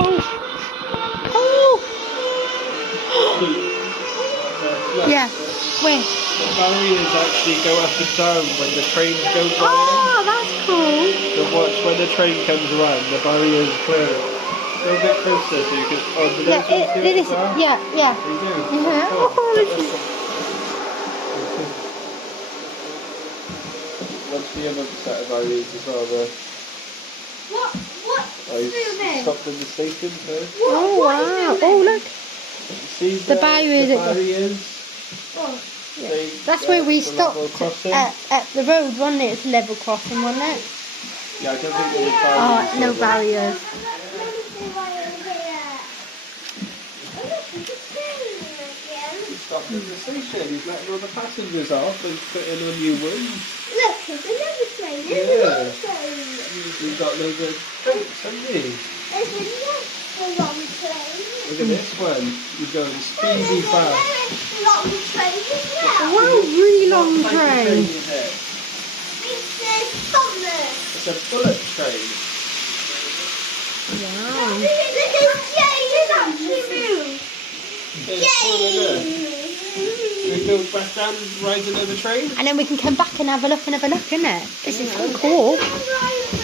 Oh! Oh! Yeah. Where? The barriers actually go up and down when the train goes by. Oh, that's cool. So watch when the train comes around, the barriers clear. Go a bit closer so you can. Oh, the Yeah, little ones do it as well? yeah. They do. Yeah. Oh, this is... Watch the other set of barriers as well there. What? Oh, you stopped in the station first. Oh, wow. Oh, look. See The barriers. The barriers. Oh. Yeah. They, That's where we the stopped level crossing. at the road, wasn't it? It's a level crossing, wasn't it? Yeah, I don't think there was Oh, barriers. no there. barriers. You stopped at the station. He's letting all the passengers off and putting on new ones. Look, there's another train. Yeah. There's another train. You've got loads of trains, haven't you? There's another long train. Look at this one. You're going speedy fast. There's a long train as well. Wow, really long What type of train. is it? It's a Thomas. It's a bullet train. Wow. Look at Jay, he's actually moved. Jay. We go back down and ride another train. And then we can come back and have a look, isn't it? This is so cool. Right.